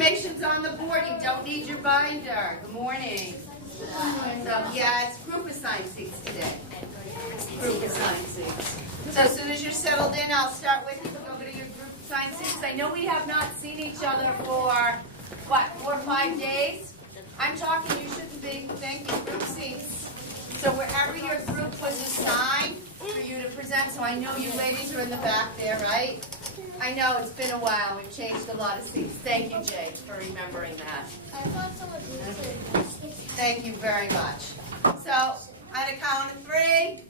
Information's on the board. You don't need your binder. Good morning. So, yeah, it's group assigned seats today. Group assigned seats. So as soon as you're settled in, I'll start with you. Go to your group assigned seats. I know we have not seen each other for, what, 4 or 5 days? I'm talking, you shouldn't be. Thank you, group seats. So wherever your group was assigned for you to present, so I know you ladies are in the back there, right? I know, it's been a while. We've changed a lot of seats. Thank you, Jake, for remembering that. I thought someone did. Thank you very much. So, on a count of 3,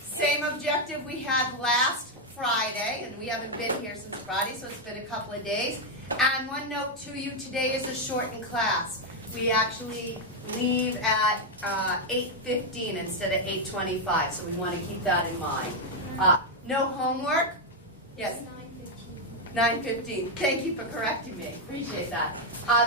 same objective we had last Friday, and we haven't been here since Friday, so it's been a couple of days. And one note to you, today is a shortened class. We actually leave at 8:15 instead of 8:25, so we want to keep that in mind. No homework? Yes? 9:15. Thank you for correcting me. Appreciate that.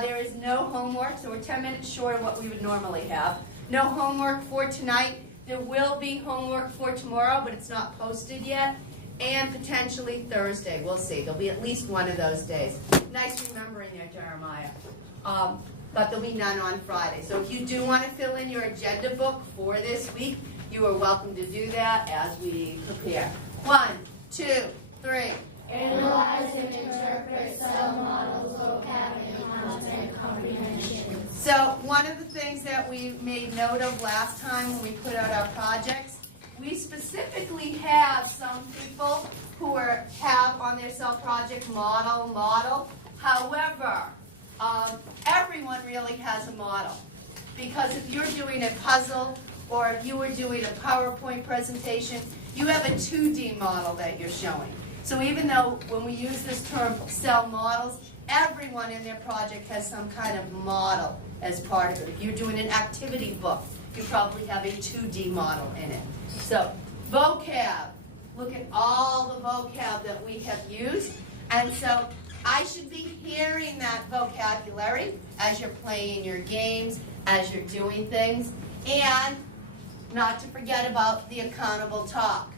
There is no homework, so we're 10 minutes short of what we would normally have. No homework for tonight. There will be homework for tomorrow, but it's not posted yet. And potentially Thursday. We'll see. There'll be at least one of those days. Nice remembering there, Jeremiah. But there'll be none on Friday. So if you do want to fill in your agenda book for this week, you are welcome to do that as we prepare. 1, 2, 3. Analyze and interpret cell models, vocab, and content comprehension. So one of the things that we made note of last time when we put out our projects, we specifically have some people who have on their cell project model. However, everyone really has a model. Because if you're doing a puzzle or if you were doing a PowerPoint presentation, you have a 2D model that you're showing. So even though when we use this term cell models, everyone in their project has some kind of model as part of it. If you're doing an activity book, you probably have a 2D model in it. So vocab, look at all the vocab that we have used. And so I should be hearing that vocabulary as you're playing your games, as you're doing things, and not to forget about the accountable talk.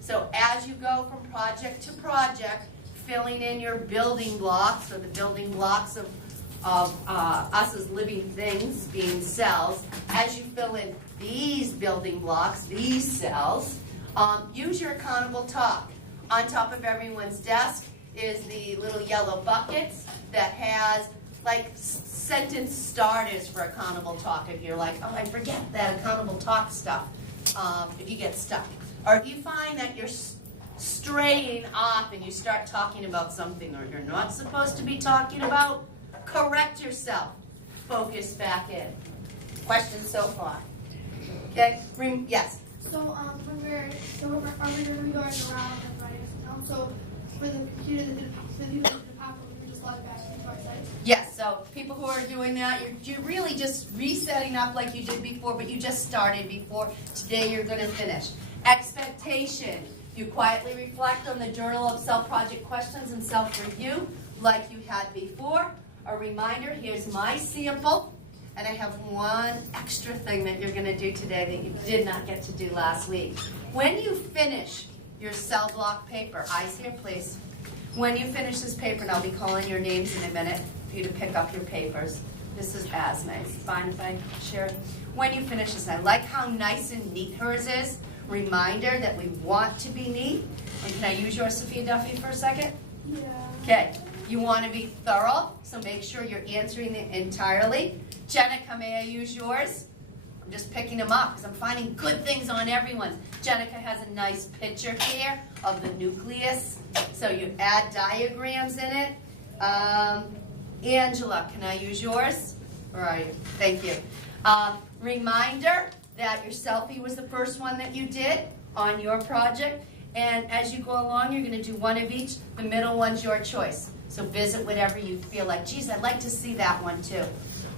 So as you go from project to project, filling in your building blocks, or the building blocks of us as living things, being cells, as you fill in these building blocks, these cells, use your accountable talk. On top of everyone's desk is the little yellow buckets that has like sentence starters for accountable talk. If you're like, oh, I forget that accountable talk stuff, if you get stuck. Or if you find that you're straying off and you start talking about something or you're not supposed to be talking about, correct yourself. Focus back in. Questions so far? Okay? Yes? So, are we going to be going around and writing this down? So, for the computer, the people that did the PowerPoint, we just log back to our site? Yes, so people who are doing that, you're really just resetting up like you did before, but you just started before. Today you're going to finish. Expectation. You quietly reflect on the Journal of Cell Project questions and self-review like you had before. A reminder, here's my sample, and I have one extra thing that you're going to do today that you did not get to do last week. When you finish your cell block paper, eyes here please. When you finish this paper, and I'll be calling your names in a minute for you to pick up your papers. This is Asma. It's fine if I share it. When you finish this, I like how nice and neat hers is. Reminder that we want to be neat. And can I use yours, Sophia Duffy, for a second? Yeah. Okay. You want to be thorough, so make sure you're answering it entirely. Jenica, may I use yours? I'm just picking them up because I'm finding good things on everyone's. Jenica has a nice picture here of the nucleus, so you add diagrams in it. Angela, can I use yours? Where are you? Thank you. Reminder that your selfie was the first one that you did on your project. And as you go along, you're going to do one of each. The middle one's your choice. So visit whatever you feel like. Geez, I'd like to see that one too.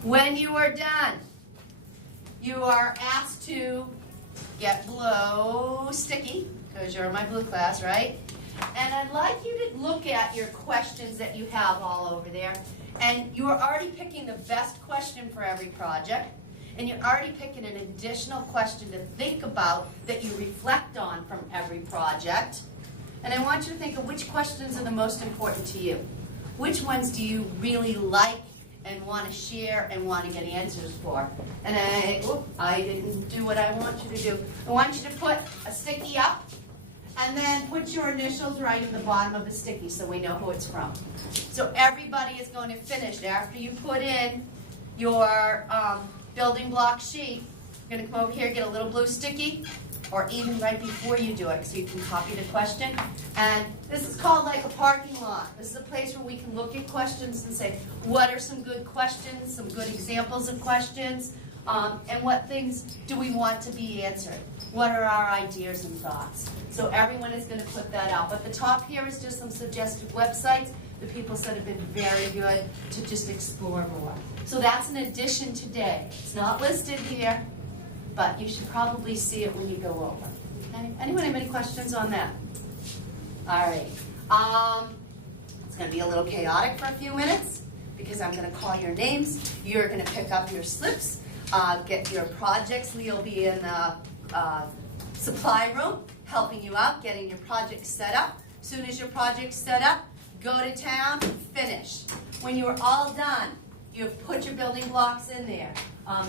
When you are done, you are asked to get blue sticky, because you're in my blue class, right? And I'd like you to look at your questions that you have all over there. And you are already picking the best question for every project. And you're already picking an additional question to think about that you reflect on from every project. And I want you to think of which questions are the most important to you. which ones do you really like and want to share and want to get answers for? And I didn't do what I want you to do. I want you to put a sticky up and then put your initials right in the bottom of the sticky so we know who it's from. So everybody is going to finish. After you put in your building block sheet, you're going to come over here, get a little blue sticky, or even right before you do it so you can copy the question. And this is called like a parking lot. This is a place where we can look at questions and say, what are some good questions, some good examples of questions, and what things do we want to be answered? What are our ideas and thoughts? So everyone is going to put that out. But the top here is just some suggested websites. The people said have been very good to just explore more. So that's an addition today. It's not listed here, but you should probably see it when you go over. Okay? Anyone have any questions on that? All right. It's going to be a little chaotic for a few minutes because I'm going to call your names. You're going to pick up your slips, get your projects. Lee will be in the supply room helping you out, getting your project set up. As soon as your project's set up, go to town, finish. When you are all done, you have put your building blocks in there.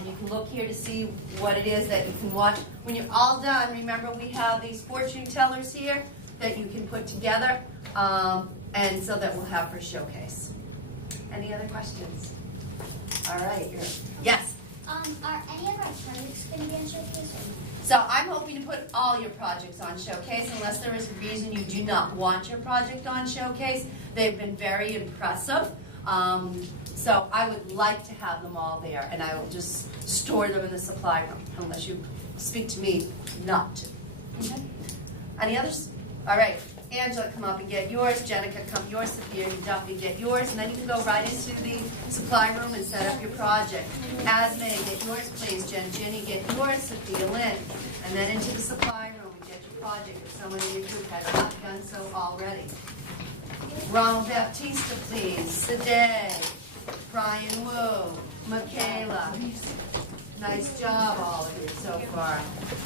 You can look here to see what it is that you can watch. When you're all done, remember we have these fortune tellers here that you can put together, and so that we'll have for showcase. Any other questions? All right. Yes? Are any of our projects going to be on Showcase? So I'm hoping to put all your projects on Showcase unless there is a reason you do not want your project on Showcase. They've been very impressive. So I would like to have them all there, and I will just store them in the supply room unless you speak to me not to. Okay. Any others? All right. Angela, come up and get yours. Jenica, come yours. Sophia, you Duffy, get yours. And then you can go right into the supply room and set up your project. Asme, get yours, please. Jenny, get yours. Sophia, Lynn. And then into the supply room and get your project if someone in your group has not done so already. Ronald Baptista, please. Sade, Brian Wu, Michaela. Nice job, all of you, so far.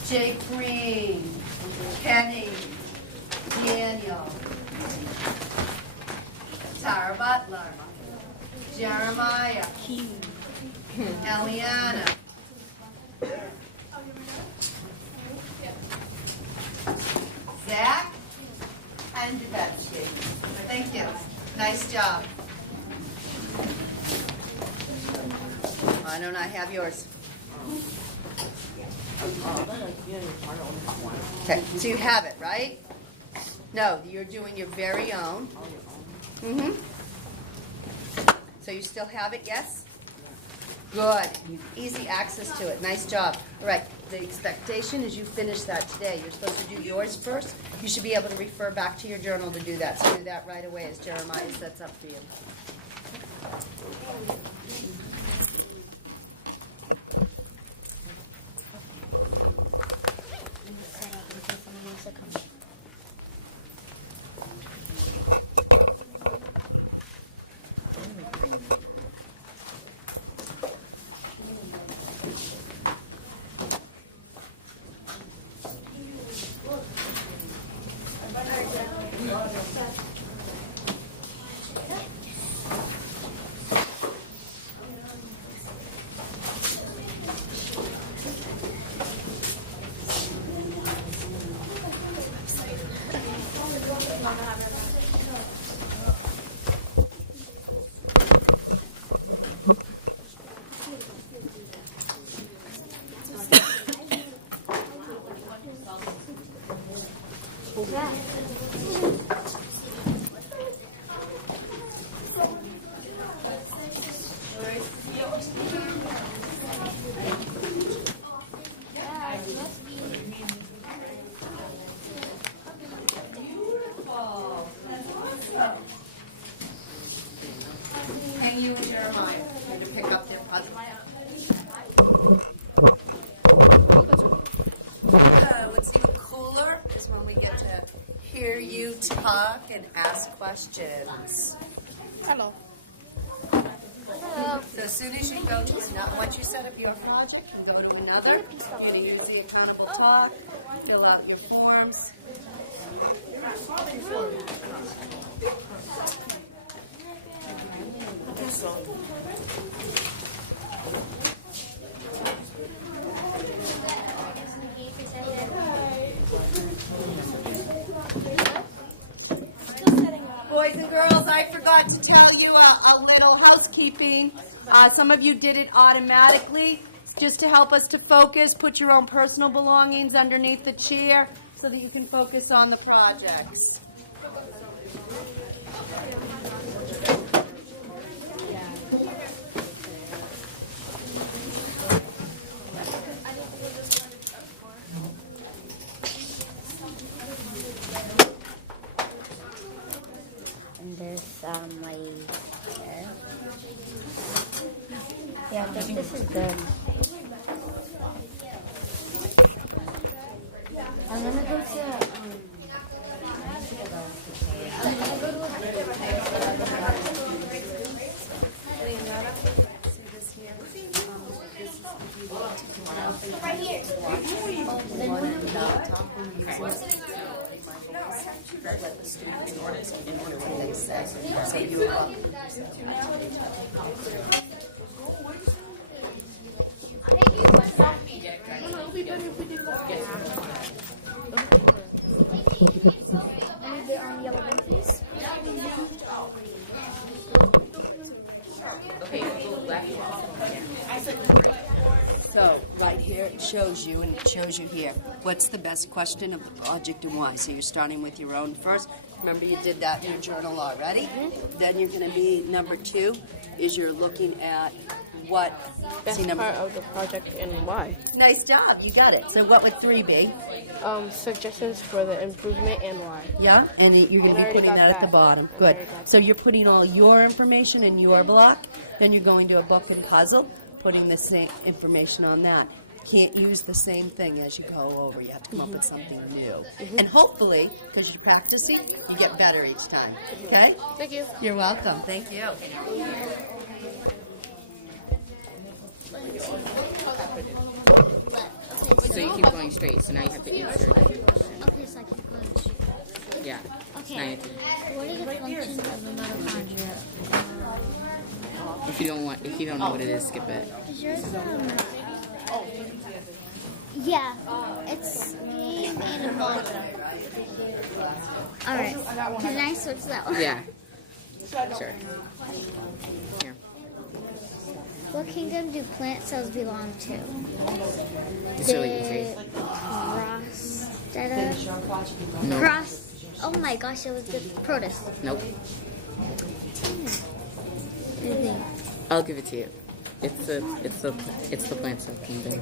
Jake Green, Kenny, Daniel, Tara Butler, Jeremiah, Eliana, Zach, and Betsy. Thank you. Nice job. Why don't I have yours? Okay, so you have it, right? No, you're doing your very own. Mm-hmm. So you still have it, yes? Good. Easy access to it. Nice job. All right, the expectation is you finish that today. You're supposed to do yours first. You should be able to refer back to your journal to do that. So do that right away as Jeremiah sets up for you. And ask questions. Hello. So as soon as you go to once you set up your project, you go to another. You need to see accountable talk, fill out your forms. Boys and girls, I forgot to tell you a little housekeeping. Some of you did it automatically. Just to help us to focus, put your own personal belongings underneath the chair so that you can focus on the projects. And there's my hair. Yeah, I think this is good. I'm gonna go to Right here. Let the students in order what they say. So you So right here it shows you, and it shows you here, what's the best question of the project and why. So you're starting with your own first. Remember you did that in your journal already. Then you're going to be number 2 is you're looking at what Best part of the project and why. Nice job, you got it. So what would 3 be? Suggestions for the improvement and why. Yeah, and you're going to I be already putting got that at the that. bottom. I Good. already got So you're putting all your information in your block. Then you're going to a book and puzzle, putting the same information on that. Can't use the same thing as you go over. You have to come up with something new. And hopefully, because you're practicing, you get better each time. Okay? Thank you. You're welcome. Thank you. So you keep going straight, so now you have to answer. Okay, so I keep going straight. Yeah. Now you Okay. have to, What are the functions of the mitochondria? if you don't know what it is, skip it. Is yours yeah, it's game animal. Alright, can I switch that one? Yeah. Sure. Here. What kingdom do plant cells belong to? It's really easy. Prostata. Nope. Oh my gosh, it was the protist. Nope. Anything. I'll give it to you. It's the plant cell kingdom.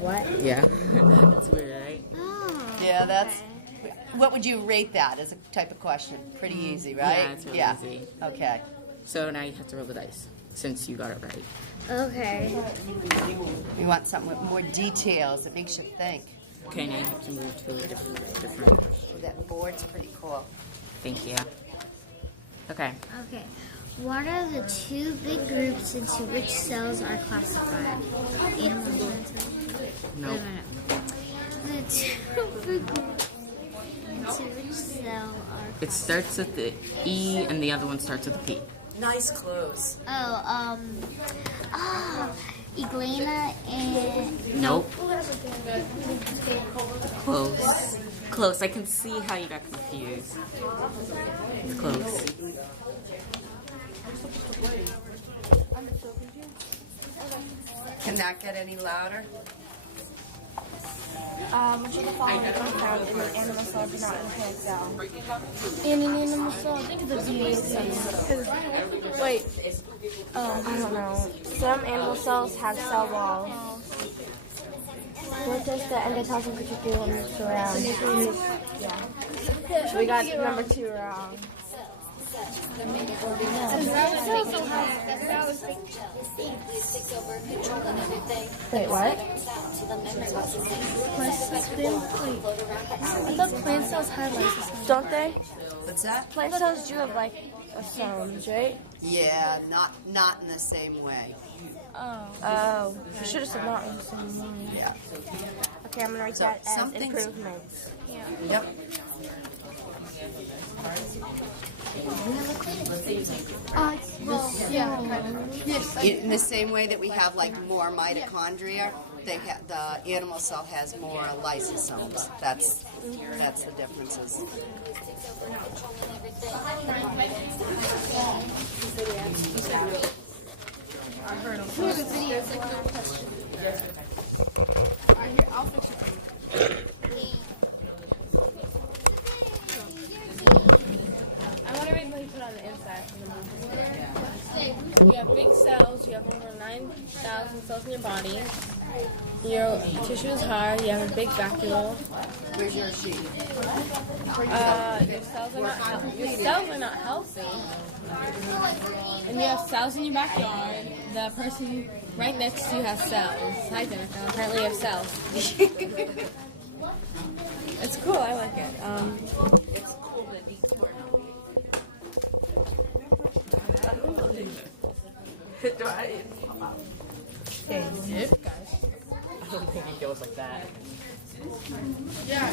What? Yeah. That's weird, right? Oh. Yeah, that's. What would you rate that as a type of question? Pretty easy, right? Yeah, it's really easy. Okay. So now you have to roll the dice, since you got it right. Okay. You want something with more details that makes you think. Okay, now you have to move to a different. That board's pretty cool. Thank you. Okay. Okay. What are the 2 big groups into which cells are classified? Animal and plant cells? No. Wait a minute. The 2 big groups into which cell are It starts with the E, and the other one starts with the P. Nice clues. Eglena and Nope. Close. Close. I can see how you got confused. It's close. Can that get any louder? Which of the following are found in an animal cell but not in a plant cell? In an animal cell, I think the DNA cells. Wait, I don't know. Some animal cells have cell walls. What does the endoplasmic reticulum surround? Yeah. We got number 2 wrong. Wait, what? I thought plant cells had lysosomes. Don't they? What's that? Plant cells do have like lysosomes, right? Yeah, not in the same way. Oh. You should have said not in the same way. Yeah. Okay, I'm gonna write So that as something's- improvements. Yep. Well, yeah, kind of. Yes. In the same way that we have like more mitochondria, the animal cell has more lysosomes. That's the differences. I want to read what he put on the inside. You have big cells. You have over 9,000 cells in your body. Your tissue is hard. You have a big vacuole. Where's your sheet? Your cells are not healthy. And you have cells in your backyard. The person right next to you has cells. Hi, Jennifer. Apparently, you have cells. It's cool. I like it. It's cool that these were Do I? Hey, guys. I don't think it goes like that. Yeah.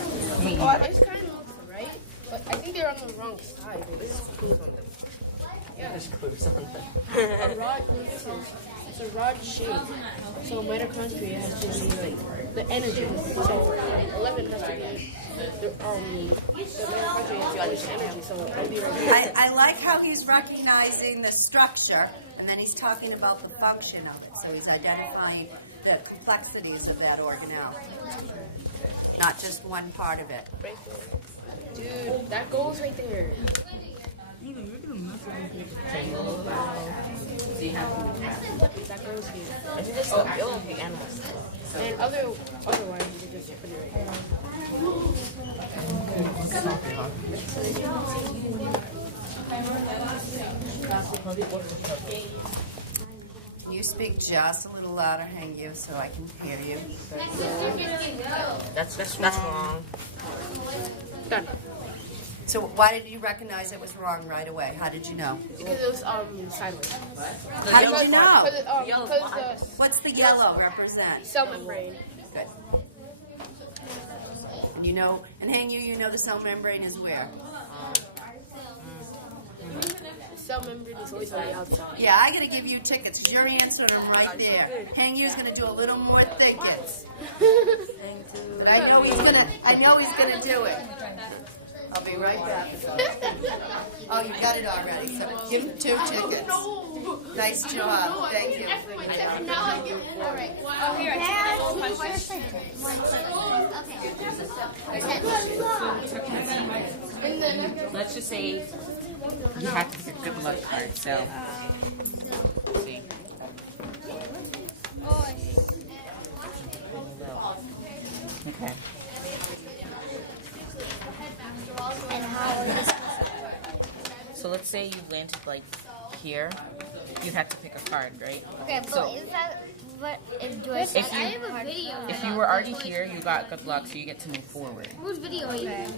Well, it's kind of right, but I think they're on the wrong side. There's clues on them. Yeah. There's clues on them. A rod, it's a rod shape. So mitochondria has to be like the energy. So 11 has to be the mitochondria has to understand energy. So it'll be right. I like how he's recognizing the structure, and then he's talking about the function of it. So he's identifying the complexities of that organelle, not just one part of it. Right there. Dude, that goes right there. That goes here. It's just the animals. And otherwise, you just put it right here. Can you speak just a little louder, Hang You, so I can hear you? That's wrong. Done. So why did you recognize it was wrong right away? How did you know? Because it was sideways. How did you know? Because the What's the yellow represent? cell membrane. Good. And you know, and Hang You know the cell membrane is where? Cell membrane is always on the outside. Yeah, I gotta give you tickets. Your answer are right there. Hang You's gonna do a little more thinking. But I know he's gonna do it. I'll be right back. Oh, you got it already. So give him 2 tickets. Nice job. Thank you. Oh, here, Let's just say you have to pick a good luck card. So, see. Okay. So let's say you landed like here. You have to pick a card, right? Okay, but So- is that what do I If you were already here, you got good luck, so you get to move forward. Whose video are you in?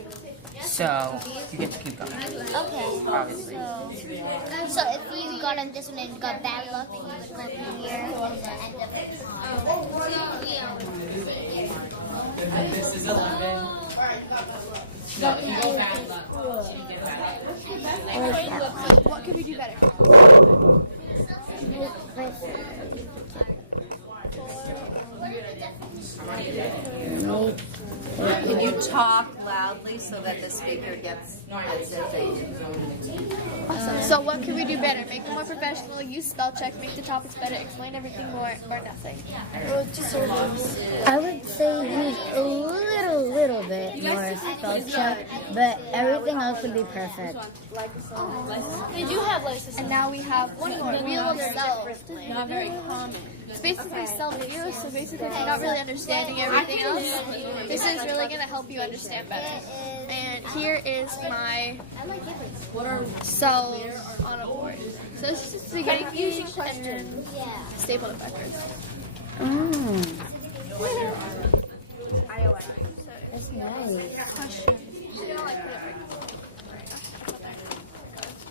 So you get to keep going. Okay. Obviously. So if you got on this one and got bad luck, you would go here and the end of it. No, if you go bad luck, you get bad luck. What can we do better? Can you talk loudly so that the speaker gets it? So what can we do better? Make it more professional, use spell check, make the topics better, explain everything more, or nothing? I would say use a little bit more spell check, but everything else would be perfect. We do have lysosomes. And now we have one more, wheel of cells. Not very common. It's basically cell videos, so basically if you're not really understanding everything else, this is really going to help you understand better. And here is my cells on a board. So this is just the beginning page and then staple it backwards. That's nice.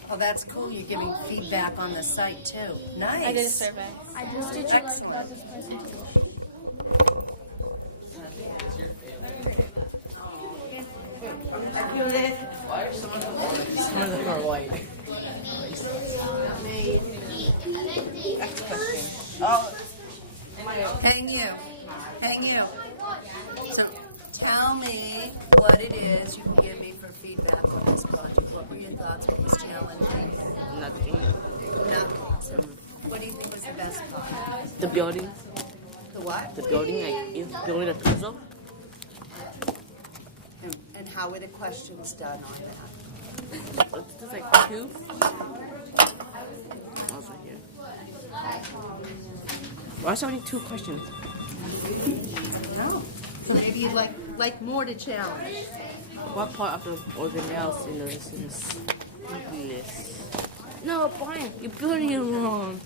Oh, that's cool. You're giving feedback on the site too. Nice. I did a survey. Did you like about this presentation? Some of them are white. Oh, hang you. So tell me what it is you can give me for feedback on this project. What were your thoughts? What was challenging? Nothing. Nothing. So what do you think was the best part? The building. The what? The building, like is building a puzzle. And how were the questions done on that? It's just like 2. Also here. Why is there only 2 questions? No. So maybe you'd like more to challenge. What part of the organelles in this nucleus? No, Brian, you're building it wrong.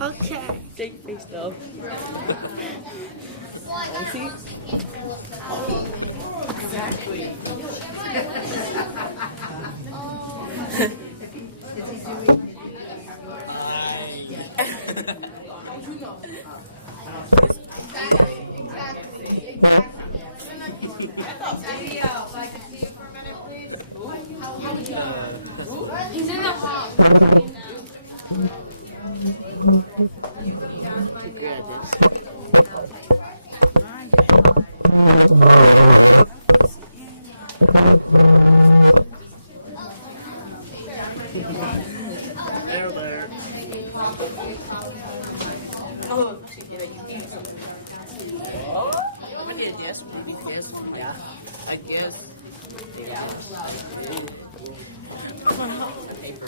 Okay. Take face though. See? Exactly. He's in the hall. Good at this. There. Oh, I get this. Yeah, I guess. Yeah. Paper.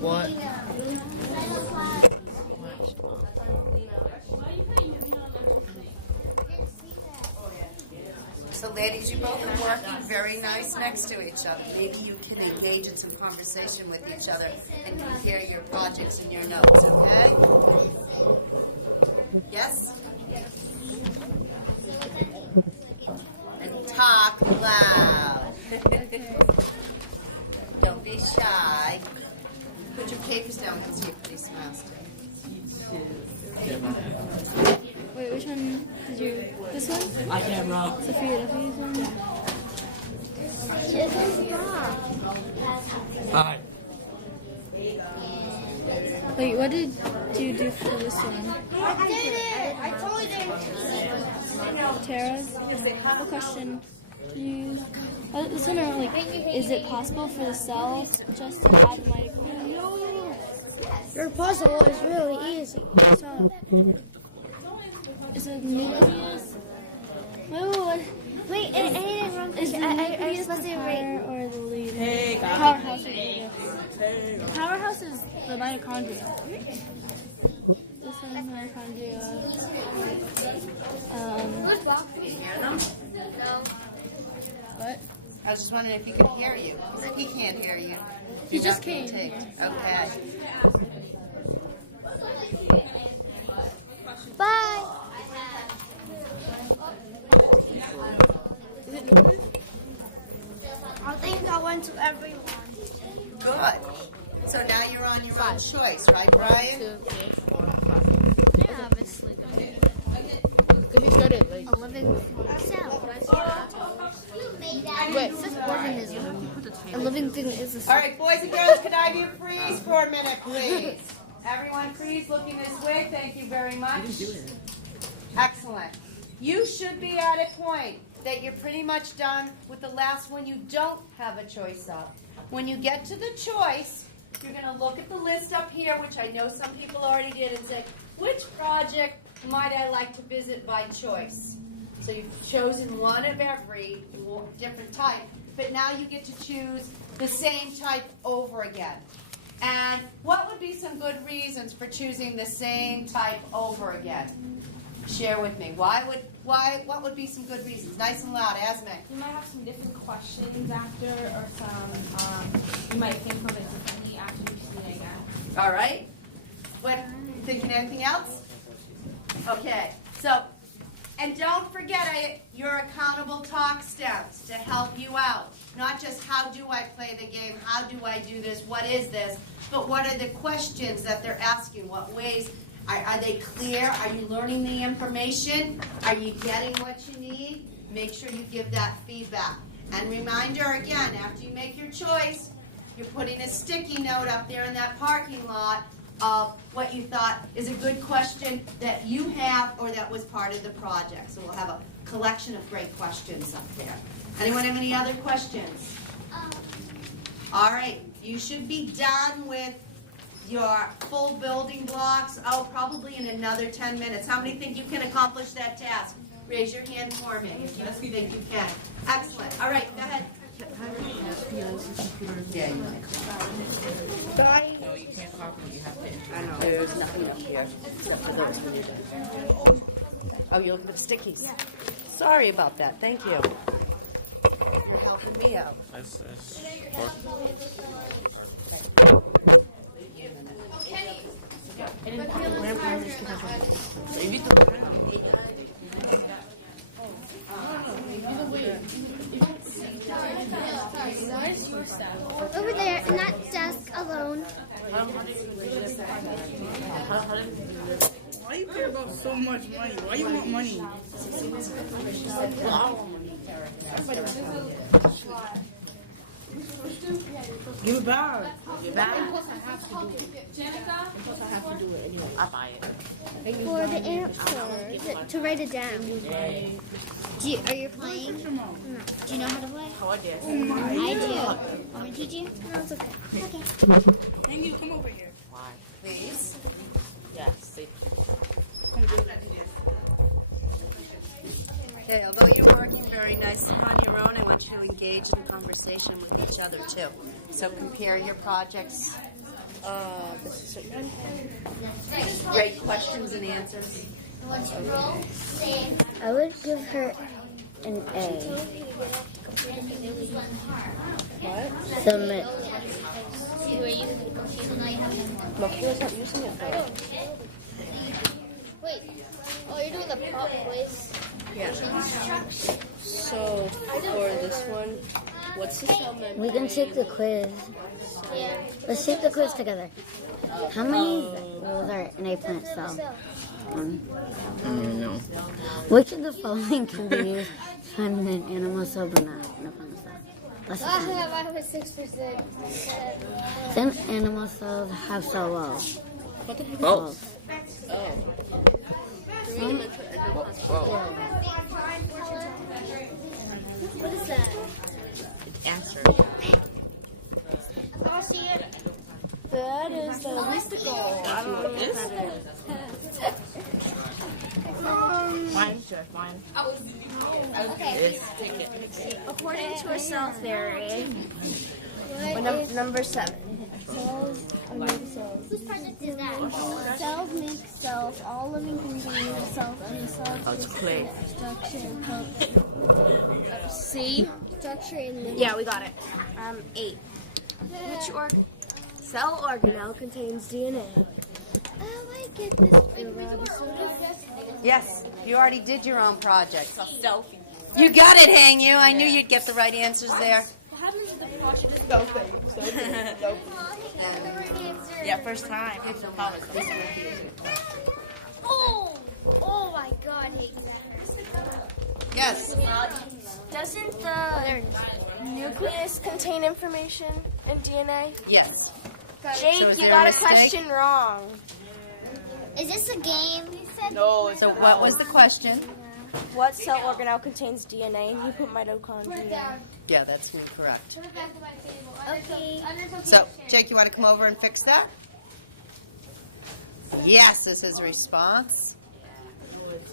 What? So ladies, you both are working very nice next to each other. Maybe you can engage in some conversation with each other and compare your projects and your notes, okay? Yes? And talk loud. Don't be shy. Put your papers down because you're pretty smashed. Wait, which one did you? This one? I can't wrong. Sophia Duffy's one? Hi. Wait, what did you do for this one? I did it! I totally did it! Tara's? What question do you use? This one, like, is it possible for the cells just to have mitochondria? No! Your puzzle is really easy. So, is it nucleus? No, Wait, I did it wrong. is the I nucleus was supposed the to power or the lead? Hey, guys. Powerhouse. The powerhouse is the mitochondria. This one's mitochondria. Can you hear them? What? I was just wondering if he could hear you. Because if he can't hear you, He you're just not being came. taped. Okay. Bye! Is it nucleus? I think I went to everyone. Good. So now you're on your own choice, right, Brian? 2, 3, 4, 5. Yeah, obviously. Because he started like. A living cell. Wait. It's just organism. A living thing is a All cell. right, boys and girls, could I have you freeze for a minute, please? Everyone freeze, looking this way. Thank you very much. Excellent. You should be at a point that you're pretty much done with the last one you don't have a choice of. When you get to the choice, you're going to look at the list up here, which I know some people already did, and say, which project might I like to visit by choice? So you've chosen one of every different type, but now you get to choose the same type over again. And what would be some good reasons for choosing the same type over again? Share with me. What would be some good reasons? Nice and loud, Asme. You might have some different questions after, or some, you might think of it differently after you see it again. All right. What, thinking anything else? Okay. So, and don't forget your accountable talk steps to help you out. Not just how do I play the game, how do I do this, what is this, but what are the questions that they're asking, what ways. Are they clear? Are you learning the information? Are you getting what you need? Make sure you give that feedback. And reminder again, after you make your choice, you're putting a sticky note up there in that parking lot of what you thought is a good question that you have or that was part of the project. So we'll have a collection of great questions up there. Anyone have any other questions? All right, you should be done with your full building blocks, probably in another 10 minutes. How many think you can accomplish that task? Raise your hand for me if you think you can. Excellent. All right, go ahead. Yeah, you might. No, you can't copy. You have to. I know. There's nothing up here except for those things. Oh, you're looking for the stickies? Yeah. Sorry about that. Thank you. You're helping me out. Over there, in that desk alone. Why you care about so much money? Why you want money? Give it back. Give it back. I buy it. For the answer, to write it down. Are you playing? No. Do you know how to play? Oh, I did. I do. Want me to teach you? No, it's okay. Okay. Thank you. Come over here. Why? Please. Yes. Okay, although you're working very nicely on your own, I want you to engage in conversation with each other too. So compare your projects. Great questions and answers. I would give her an A. What? Submit. Makila's not using it though. Wait. Oh, you're doing the pop quiz? Yeah. So for this one, what's the summon? We can take the quiz. Yeah. Let's take the quiz together. How many rules are in a plant cell? One. I don't know. Which of the following can be used to find an animal cell but not in a plant cell? Less than 10. I have a 6%. Some animal cells have cell walls. Oh. Oh. What is that? Answer. Oh, see it? That is the mystical. I don't know what that is. Mine, sure, mine. Okay. According to a cell theory, number 7. Whose project is that? Cells make cells. All living things are made of cells, and cells Oh, it's clay. structure and C. structure and Yeah, we got it. 8. Which cell organelle contains DNA? Oh, I get this. Yes, you already did your own project. Selfie. You got it, Hang You. I knew you'd get the right answers there. Yeah, first time. Oh my God, I hate Yes. Doesn't the nucleus contain information in DNA? Yes. Jake, is you there got a a mistake? question wrong. Is this a game? No, So what was the question? What cell organelle contains DNA? And you put mitochondria. Yeah, that's incorrect. Okay. So, Jake, you want to come over and fix that? Yes, is his response.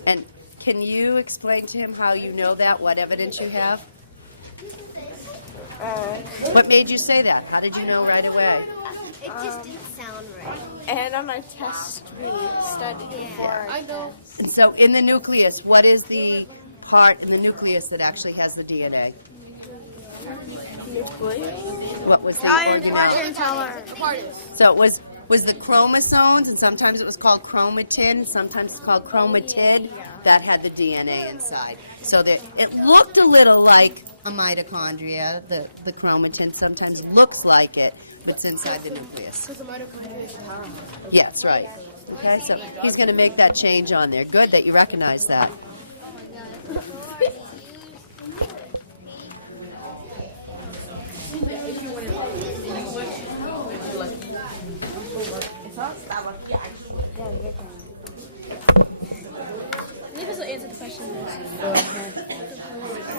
And can you explain to him how you know that, what evidence you have? What made you say that? How did you know right away? It just didn't sound right. And on our test, we studied before. I know. And so in the nucleus, what is the part in the nucleus that actually has the DNA? What was the organelle? So it was the chromosomes, and sometimes it was called chromatin, sometimes it's called chromatid, that had the DNA inside. So that it looked a little like a mitochondria, the chromatin sometimes looks like it, It's inside the nucleus. Because the mitochondria is powerhouse. Yeah, that's right. Okay, so he's going to make that change on there. Good that you recognize that. Maybe this will answer the question.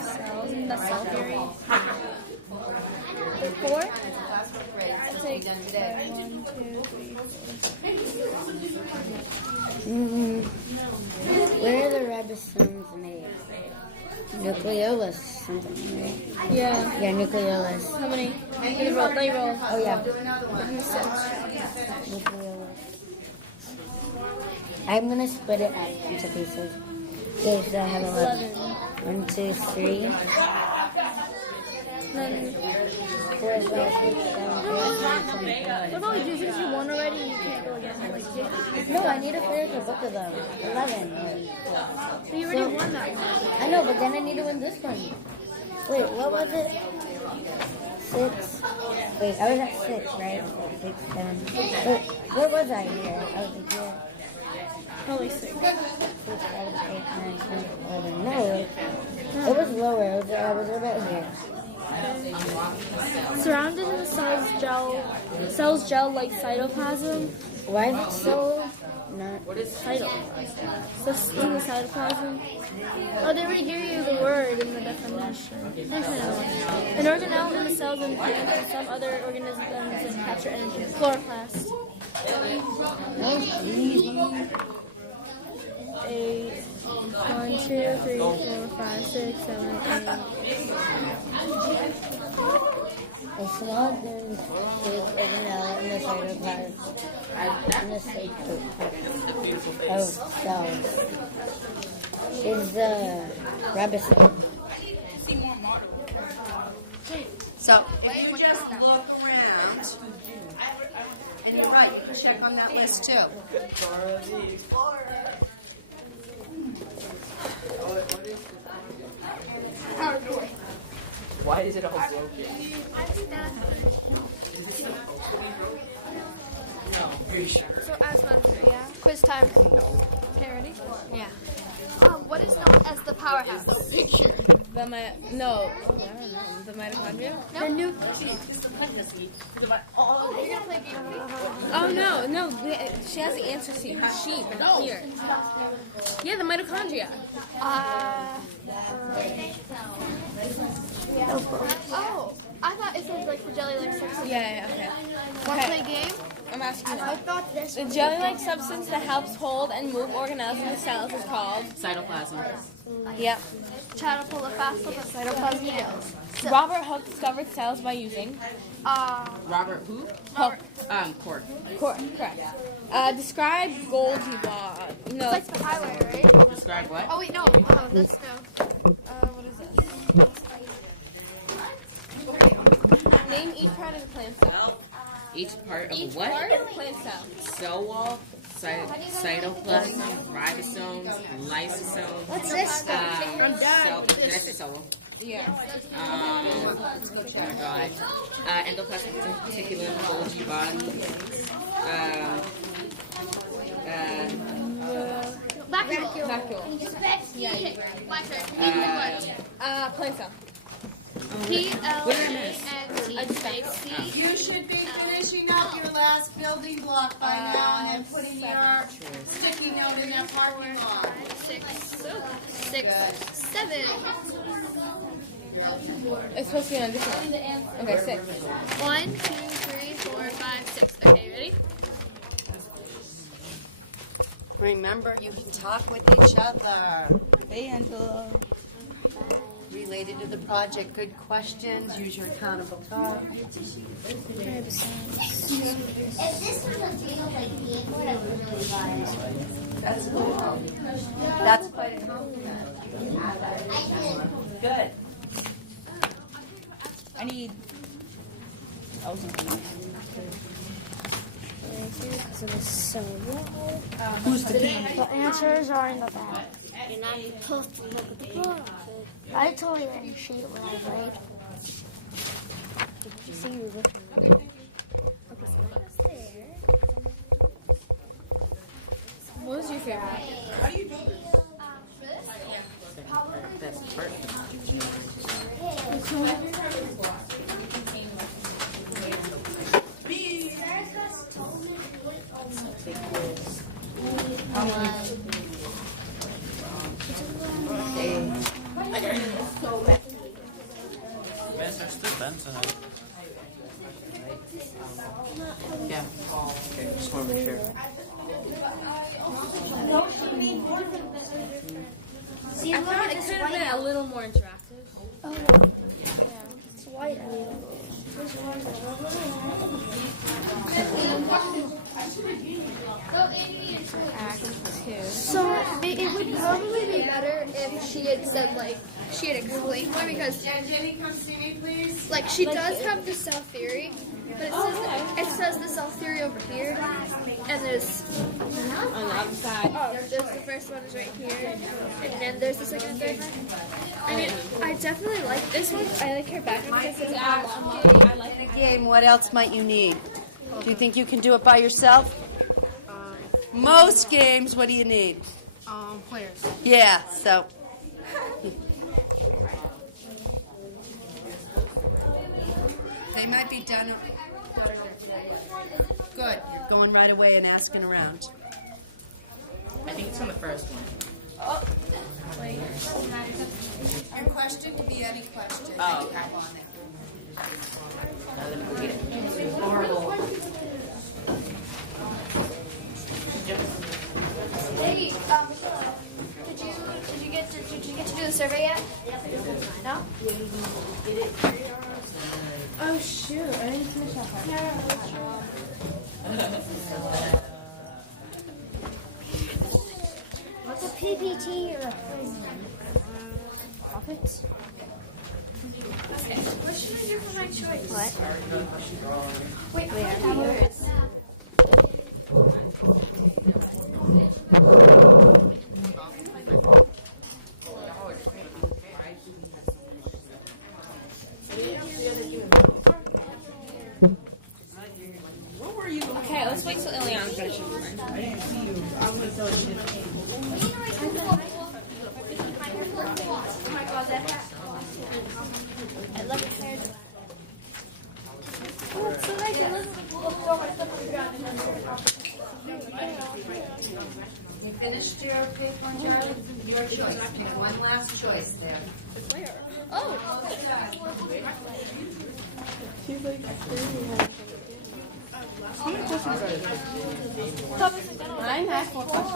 Cells in the cell theory. The 4? I'll take 1, 2, 3, 4. Where are the ribosomes made? Nucleolus, something, right? Yeah. Yeah, nucleolus. How many? Let me roll. Oh, yeah. Six. Nucleolus. I'm gonna split it up into pieces. Okay, so I have 11. 1, 2, 3. Then, 4, 5, 6, 7, 8, 9, 10, 11. what about you? Since you won already, you can't go again. No, I need to finish the book of them. 11. So you already won that one. I know, but then I need to win this one. Wait, what was it? 6. Wait, I was at 6, right? 6, 7. Wait, where was I here? I was like here. Probably 6. 6, 7, 8, 9, 10, 11. No, it was lower. I was about here. Surrounded in the cell's gel like cytoplasm. Why is it so not? What is cytoplasm? So it's in the cytoplasm. Oh, they already gave you the word in the definition. An organelle in the cells and plants and some other organisms that capture energy. Chloroplast. 8, 1, 2, 3, 4, 5, 6, 7, 8. A small thin big organelle in the cytoplasm of cells is the ribosome. So if you just look around, and you're right, you can check on that list too. Why is it all broken? So asthma, yeah. Quiz time. Okay, ready? Yeah. What is known as the powerhouse? The mitochondria. The Oh no, she has the answer sheet. But here. Yeah, the mitochondria. Oh, I thought it said like the jelly-like substance. Yeah, okay. Want to play a game? I'm asking you. I thought this. The jelly-like substance that helps hold and move organelles in the cells is called Cytoplasm. Yep. Chatopoloplasma, the cytoplasm gels. Robert Hooke discovered cells by using Robert who? Hooke. Cork. Correct. Describe Golgi bond. No. It's like the highway, right? Describe what? Oh wait, no. Oh, this no. What is this? Name each part of the plant cell. Each part of Each what? part of the plant cell. Cell wall, cytoplasm, ribosomes, lysosomes. What's this? I'm done. That's the cell wall. Yeah. Oh my god. Endoplasmic reticulum, Golgi body. Vacuole. Vacuole. Yeah. My turn. Plant cell. P-L-A-N-T. You should be finishing up your last building block by now and then putting your sticky note in that parking lot. 6, 7. It's supposed to be on this one. Okay, 6. 1, 2, 3, 4, 5, 6. Okay, ready? Remember, you can talk with each other. Hey, Angela. Related to the project, good questions, use your accountable talk. If this was a real like game board, I would really buy it. That's cool. That's quite a compliment. Good. I need. Who's the king? The answers are in the back. You're not supposed to look at the book. I told you that you should when I played. Did you see you were looking? What was your favorite? Best part. Yeah. Okay, just want to make sure. I thought it could have been a little more interactive. Oh, It's white. so it would probably be better if she had said, like, she had explained more, because Jenny, come see me, please. like she does have the cell theory, but it says the cell theory over here, and there's On the other side. there's the first one is right here, and then there's the second and third one. I mean, I definitely like this one. I like her background because it's I like it. Game, what else might you need? Do you think you can do it by yourself? Most games, what do you need? Players. Yeah, so. They might be done. Good, you're going right away and asking around. I think it's on the first one. Your question can be any question. Oh, okay. Maybe, did you get to do the survey yet? No? Oh shoot! I didn't finish that part. What's a PPT or a profits? Okay, what should I do for my choice? What? Wait, I have yours. Okay, let's wait till Ileana finishes. I didn't see you. I was so shit. Oh my god, that hat. I love your hair. Oh, it's so nice. I love so much stuff on the ground. You finished your fifth one, Charlie? Your choice. One last choice there. Oh! How many questions are there? I have 4 questions.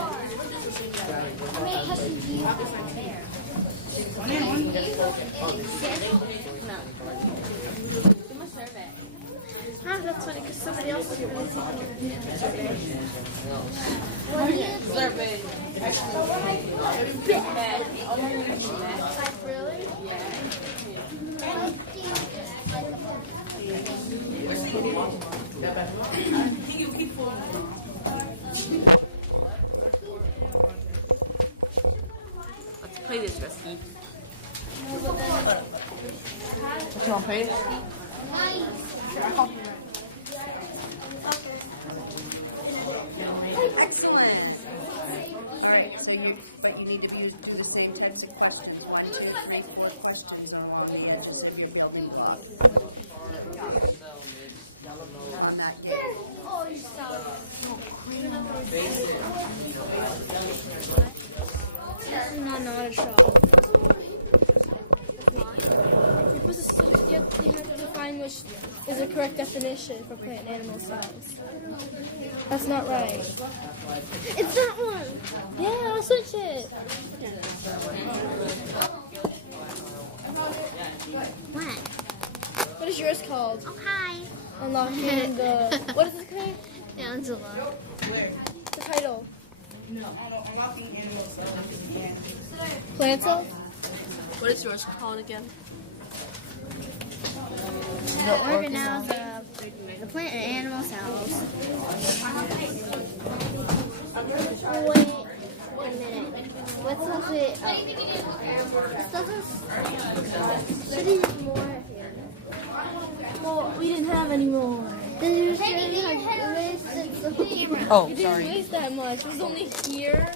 How many questions do you have? One and one. Do my survey. Huh, that's funny because somebody else is really Survey. Really? Let's play this, Rusty. What you want to play? Excellent. All right, so but you need to do the same types of questions. 1, 2, 3, 4 questions along the edges of your building block. On that day. Oh, you suck. This is not a shot. You're supposed to, you have to find which is the correct definition for plant and animal cells. That's not right. It's that one. Yeah, I'll switch it. What? What is yours called? Oh, hi. Unlocking the. What is it called? Angela. The title. No, unlocking animal cells and Plant cells? What is yours called again? The organelles of the plant and animal cells. Wait a minute. What does it? This doesn't. Should have more here. Well, we didn't have any more. Then you should have listed some. Oh, You didn't waste that much. It was only here.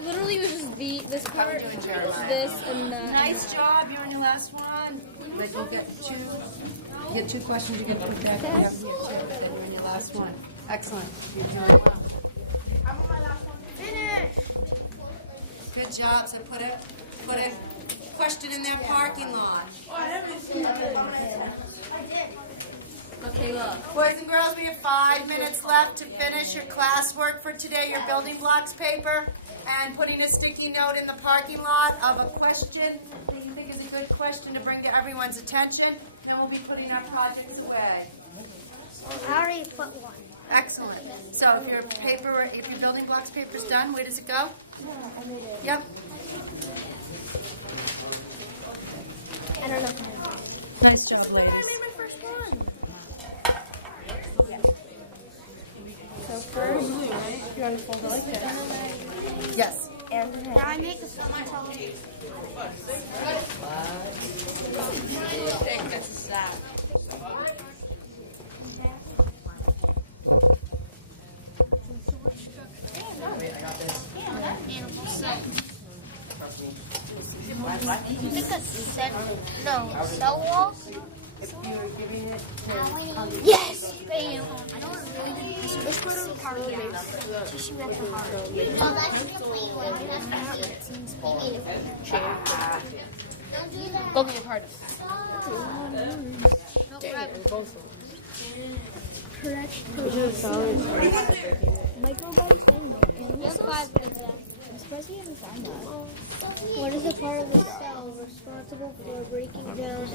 Literally, it was just this part, this, and that. Nice job. You're on your last one. But you get two questions. You get to put that here too. But then you're on your last one. Excellent. You're doing well. I'm on my last one. Finished. Good job. So put a question in their parking lot. Okay, look. Boys and girls, we have 5 minutes left to finish your classwork for today, your building blocks paper, and putting a sticky note in the parking lot of a question that you think is a good question to bring to everyone's attention. Then we'll be putting our projects away. I already put one. Excellent. So if your building blocks paper's done, where does it go? Yep. I don't know. Nice job, ladies. I made my first one. So first, you're going to fold it like this. Yes. And then Now I make the semi-tall. Animal cell. You think a cell wall? Yes! Bam! I don't really need this. Let's go to the park. Teach you at the heart. No, that's the plain one. That's don't do that. Go get your card. Don't grab it. correct. Microbody's thing though. You have 5 minutes left. I'm surprised we haven't found that. What is the part of the cell responsible for breaking down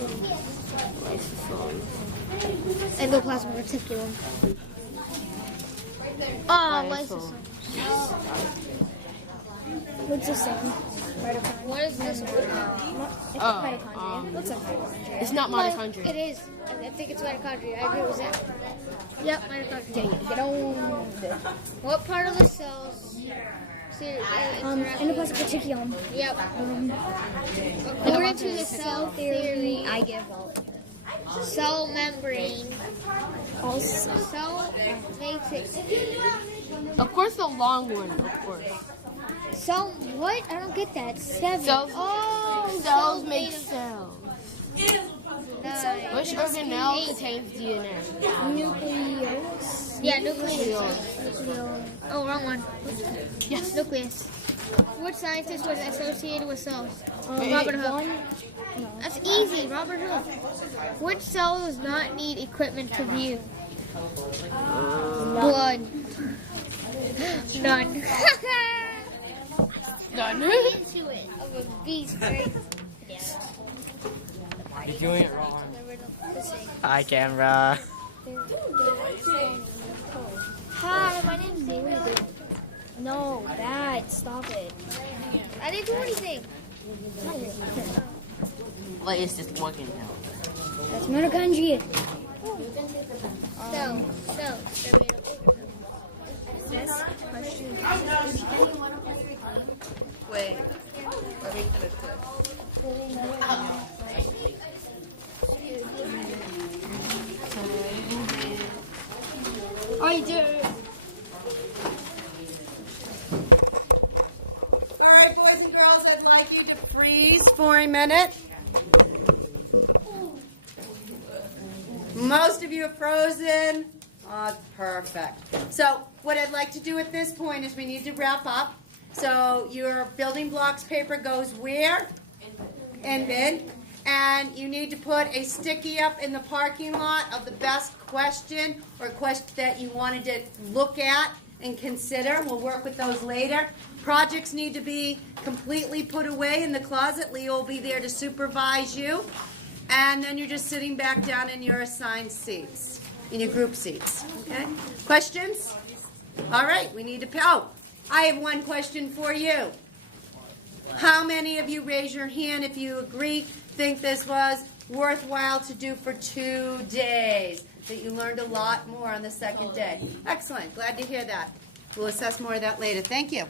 endoplasmic reticulum? Oh, lysosome. What's this thing? Mitochondria. What is this one? It's mitochondria. Looks like mitochondria. It's not mitochondria. It is. I think it's mitochondria. I agree with that. Yep, mitochondria. Dang it. Get on. What part of the cells? Endoplasmic reticulum. Yep. According to the cell theory, I give up. cell membrane, Also. cell matrix, Of course, the long one. Of course. cell. What? I don't get that. 7. Cells- Oh, Cells made make of cells. 9. Which organelle contains DNA? Nucleus. Yeah, nucleus. Oh, wrong one. Yes. Nucleus. Which scientist was associated with cells? Wait, Robert Hooke. One. No. That's easy, Robert Hooke. Which cell does not need equipment to view? Blood. None. None. Into it of a beast, right? Yeah. You're doing it wrong. The same. Hi, camera. Hi, my name's David. No, bad. Stop it. I didn't do anything. What is this working now? That's mitochondria. So, they're made of. This question. Wait. Let me finish I do. All right, boys and girls, I'd like you to freeze for a minute. Most of you are frozen. Oh, perfect. So what I'd like to do at this point is we need to wrap up. So your building blocks paper goes where? In mid. And you need to put a sticky up in the parking lot of the best question or question that you wanted to look at and consider. We'll work with those later. Projects need to be completely put away in the closet. Leo will be there to supervise you. And then you're just sitting back down in your assigned seats, in your group seats. Okay? Questions? All right, we need to, I have one question for you. How many of you, raise your hand if you agree, think this was worthwhile to do for 2 days? That you learned a lot more on the second day. Excellent. Glad to hear that. We'll assess more of that later. Thank you.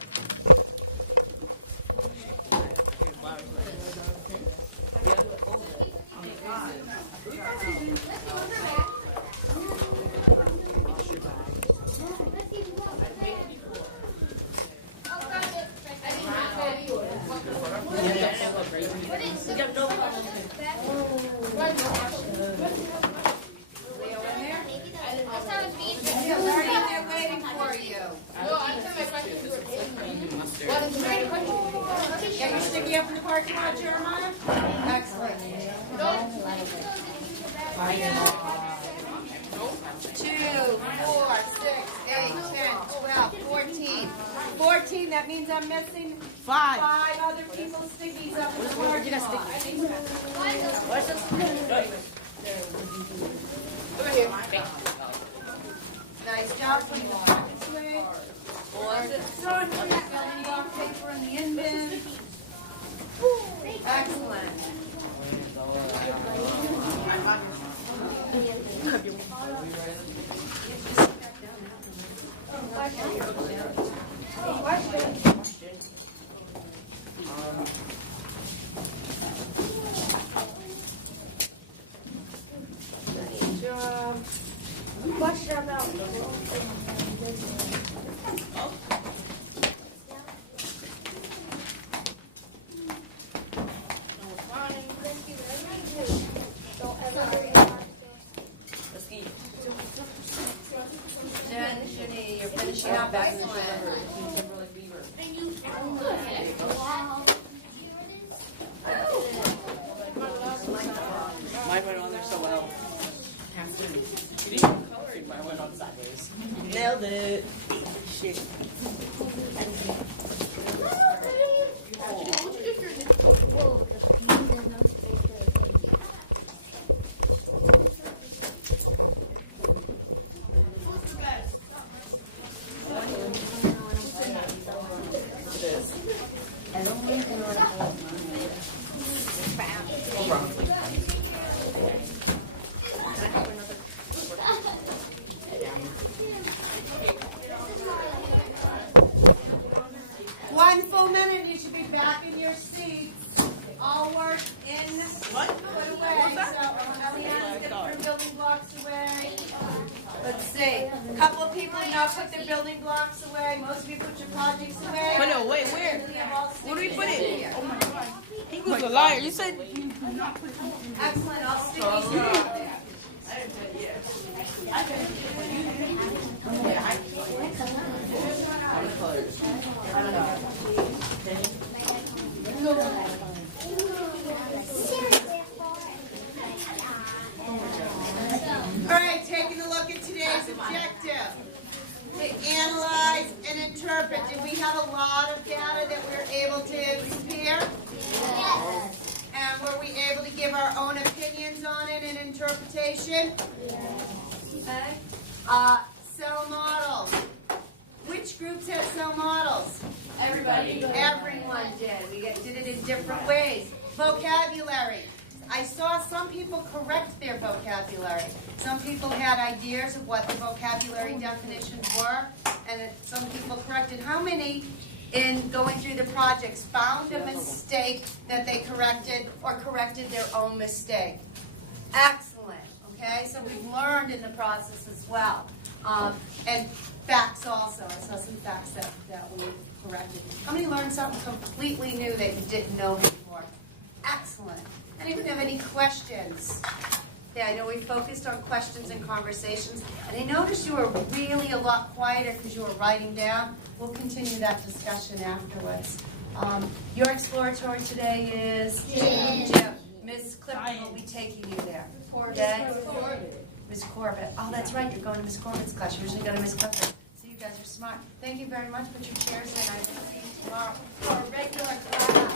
What is the matter? Get your sticky up in the parking lot, Jeremiah? Excellent. 2, 4, 6, 8, 10, 12, 14. 14, that means I'm missing 5 other people's stickies up in the parking lot. Over here. Nice job putting the pockets away. Throwing building block paper in the in bin. Excellent. Good job. Question about Jenny, you're finishing up. Excellent. Mine went on there so well. You didn't even coloring, mine went on sideways. Nailed it. Shit. One full minute, you should be back in your seats. All work in, put away. So, Eliana's getting her building blocks away. Let's see. A couple of people have not put their building blocks away. Most people put your projects away. But no, wait, where? Where do we put it? Oh my god. He was a liar. You said you did not put it. Excellent. I'll stick these out there. All right, taking a look at today's objective. To analyze and interpret. Did we have a lot of data that we were able to compare? Yes. And were we able to give our own opinions on it and interpretation? Okay. Cell models. Which groups had cell models? Everybody. Everyone did. We did it in different ways. Vocabulary. I saw some people correct their vocabulary. Some people had ideas of what the vocabulary definitions were, and some people corrected. How many, in going through the projects, found a mistake that they corrected or corrected their own mistake? Excellent. Okay, so we've learned in the process as well. And facts also. I saw some facts that we corrected. How many learned something completely new that you didn't know before? Excellent. Anyone have any questions? Yeah, I know we focused on questions and conversations, and I noticed you were really a lot quieter because you were writing down. We'll continue that discussion afterwards. Your exploratory today is Jim. Ms. Clifton will be taking you there. Okay? Ms. Corbett. Oh, that's right. You're going to Ms. Corbett's class. You usually go to Ms. Clifton. So you guys are smart. Thank you very much. Put your chairs in. I will see you tomorrow for a regular class.